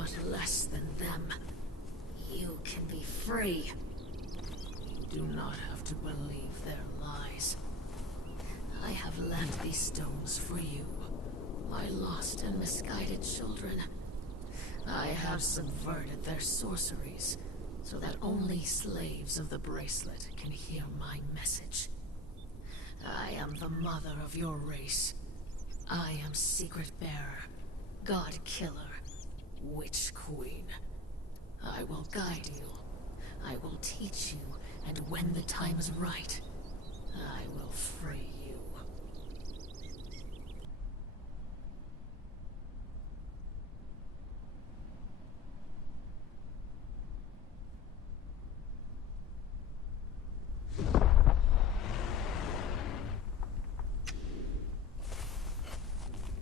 not less than them. You can be free. You do not have to believe their lies. I have left these stones for you, my lost and misguided children. I have subverted their sorceries, so that only slaves of the bracelet can hear my message. I am the mother of your race. I am Secret Bearer, God Killer, Witch Queen. I will guide you. I will teach you, and when the time is right, I will free you.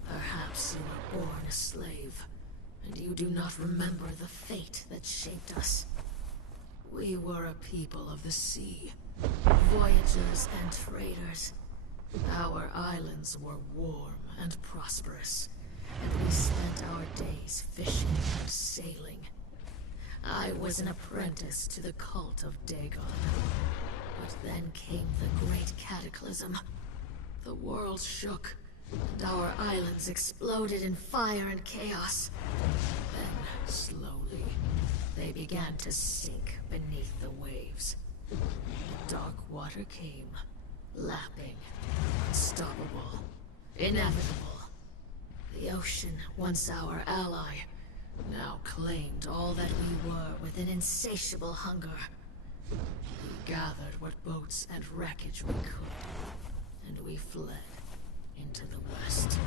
Perhaps you were born a slave, and you do not remember the fate that shaped us. We were a people of the sea, voyagers and traders. Our islands were warm and prosperous, and we spent our days fishing and sailing. I was an apprentice to the cult of Dagon. But then came the great cataclysm. The world shook, and our islands exploded in fire and chaos. Then, slowly, they began to sink beneath the waves. The dark water came, lapping, unstoppable, inevitable. The ocean, once our ally, now claimed all that we were with an insatiable hunger. We gathered what boats and wreckage we could, and we fled into the west.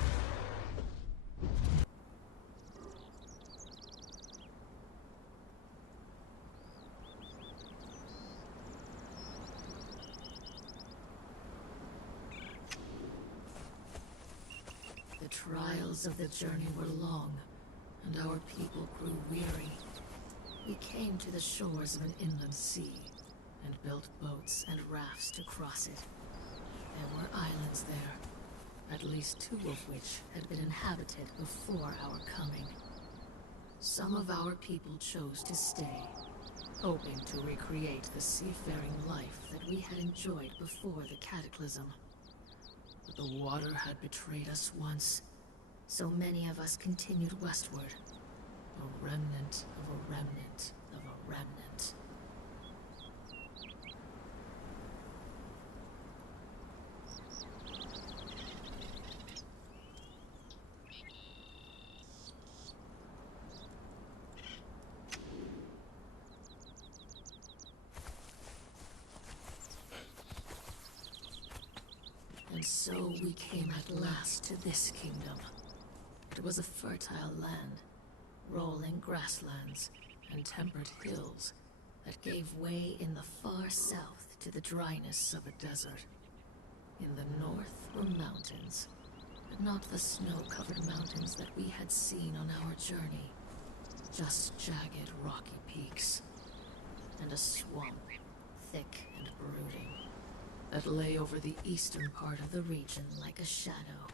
The trials of the journey were long, and our people grew weary. We came to the shores of an inland sea, and built boats and rafts to cross it. There were islands there, at least 2 of which had been inhabited before our coming. Some of our people chose to stay, hoping to recreate the seafaring life that we had enjoyed before the cataclysm. But the water had betrayed us once, so many of us continued westward. A remnant of a remnant of a remnant. And so we came at last to this kingdom. It was a fertile land, rolling grasslands and temperate hills that gave way in the far south to the dryness of a desert. In the north were mountains, but not the snow-covered mountains that we had seen on our journey. Just jagged rocky peaks, and a swamp, thick and brooding, that lay over the eastern part of the region like a shadow.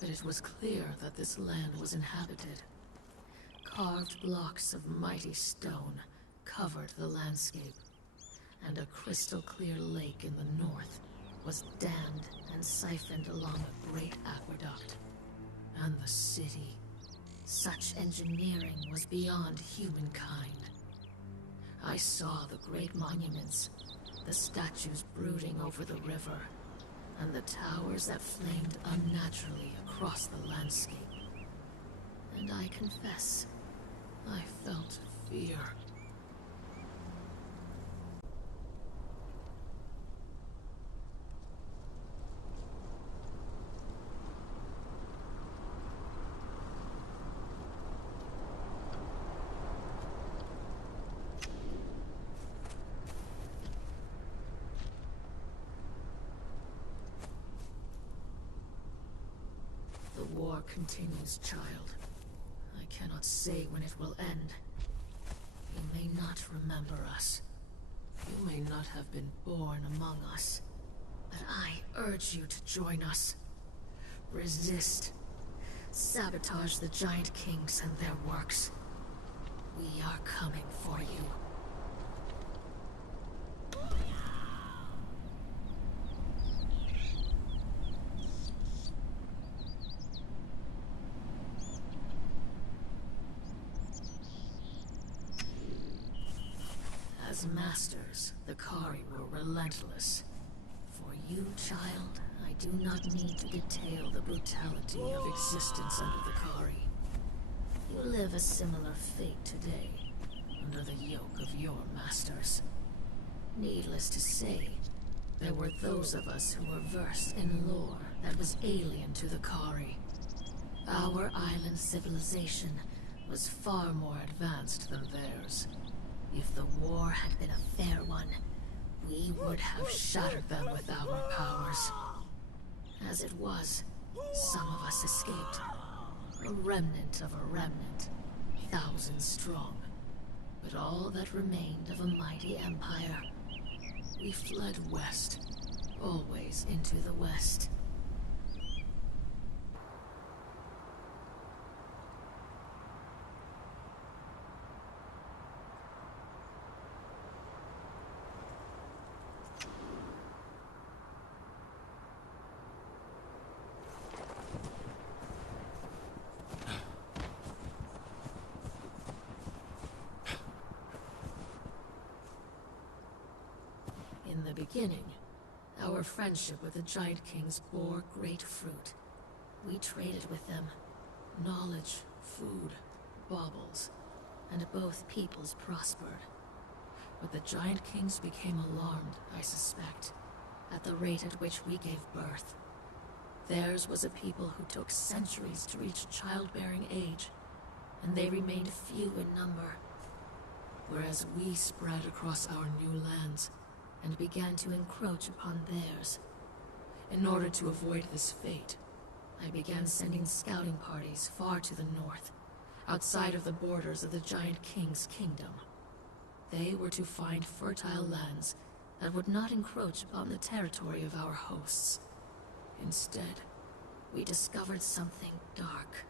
But it was clear that this land was inhabited. Carved blocks of mighty stone covered the landscape, and a crystal-clear lake in the north was dammed and siphoned along a great aqueduct. And the city, such engineering was beyond humankind. I saw the great monuments, the statues brooding over the river, and the towers that flamed unnaturally across the landscape. And I confess, I felt fear. The war continues, child. I cannot say when it will end. You may not remember us. You may not have been born among us. But I urge you to join us. Resist. sabotage the Giant Kings and their works. We are coming for you. As masters, the Kari were relentless. For you, child, I do not need to detail the brutality of existence under the Kari. You live a similar fate today, under the yoke of your masters. Needless to say, there were those of us who were versed in lore that was alien to the Kari. Our island civilization was far more advanced than theirs. If the war had been a fair one, we would have shattered them with our powers. As it was, some of us escaped. A remnant of a remnant, thousands strong. But all that remained of a mighty empire. We fled west, always into the west. In the beginning, our friendship with the Giant Kings bore great fruit. We traded with them knowledge, food, baubles, and both peoples prospered. But the Giant Kings became alarmed, I suspect, at the rate at which we gave birth. Theirs was a people who took centuries to reach childbearing age, and they remained few in number, whereas we spread across our new lands and began to encroach upon theirs. In order to avoid this fate, I began sending scouting parties far to the north, outside of the borders of the Giant King's kingdom. They were to find fertile lands that would not encroach upon the territory of our hosts. Instead, we discovered something dark.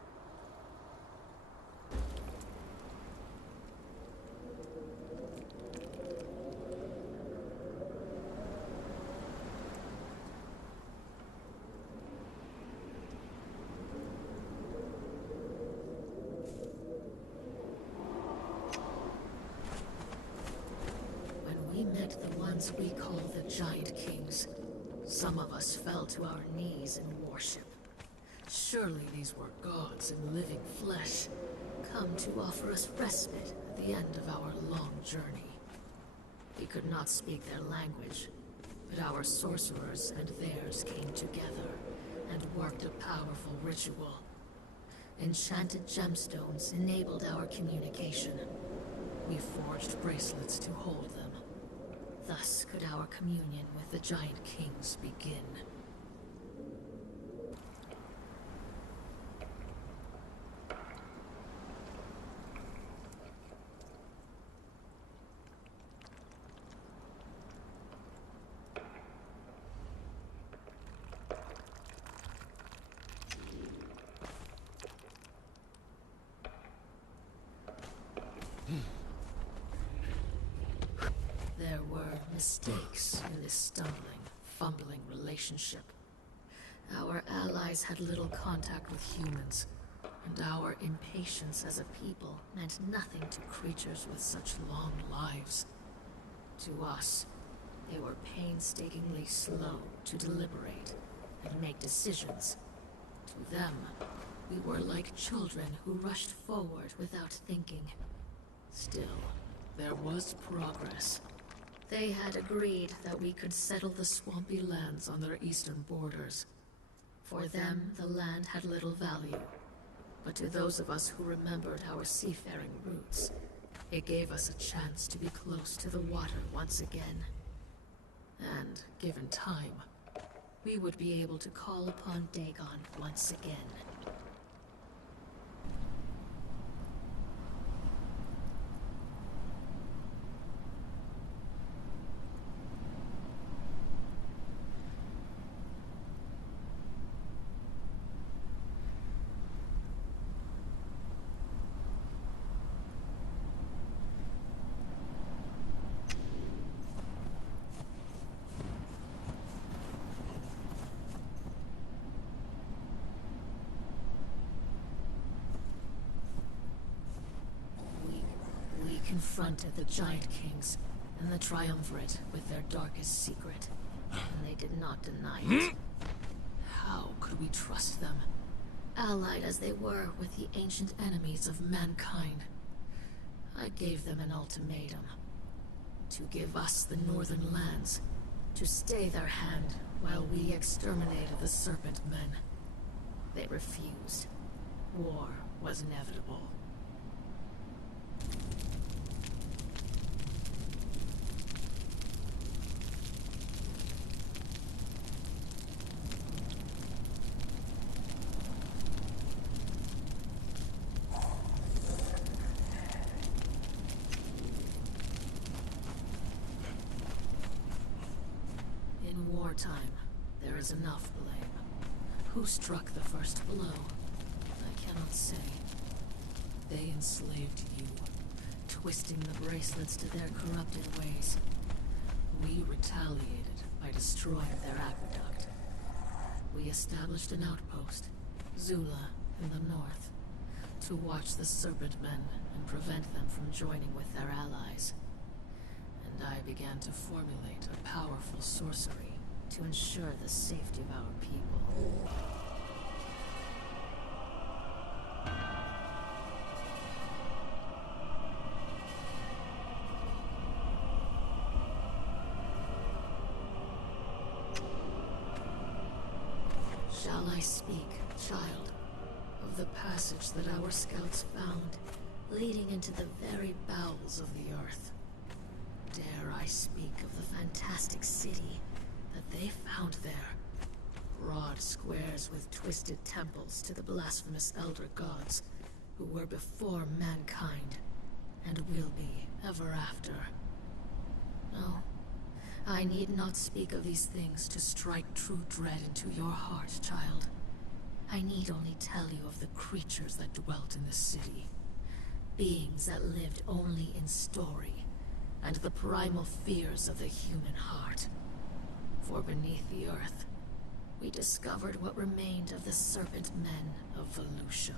We call the Giant Kings. Some of us fell to our knees in worship. Surely these were gods in living flesh, come to offer us respite at the end of our long journey. We could not speak their language, but our sorcerers and theirs came together and worked a powerful ritual. Enchanted gemstones enabled our communication. We forged bracelets to hold them. Thus could our communion with the Giant Kings begin. There were mistakes in this stumbling, fumbling relationship. Our allies had little contact with humans, and our impatience as a people meant nothing to creatures with such long lives. To us, they were painstakingly slow to deliberate and make decisions. To them, we were like children who rushed forward without thinking. Still, there was progress. They had agreed that we could settle the swampy lands on their eastern borders. For them, the land had little value. But to those of us who remembered our seafaring roots, it gave us a chance to be close to the water once again. And, given time, we would be able to call upon Dagon once again. confronted the Giant Kings and the Triumvirate with their darkest secret, and they did not deny it. How could we trust them, allied as they were with the ancient enemies of mankind? I gave them an ultimatum. To give us the northern lands, to stay their hand while we exterminated the Serpent Men. They refused. War was inevitable. In wartime, there is enough blame. Who struck the first blow? I cannot say. They enslaved you, twisting the bracelets to their corrupted ways. We retaliated by destroying their aqueduct. We established an outpost, Zula, in the north, to watch the Serpent Men and prevent them from joining with their allies. And I began to formulate a powerful sorcery to ensure the safety of our people. Shall I speak, child, of the passage that our scouts found, leading into the very bowels of the earth? Dare I speak of the fantastic city that they found there? Broad squares with twisted temples to the blasphemous elder gods, who were before mankind, and will be ever after. No, I need not speak of these things to strike true dread into your heart, child. I need only tell you of the creatures that dwelt in the city. Beings that lived only in story, and the primal fears of the human heart. For beneath the earth, we discovered what remained of the Serpent Men of Volusia.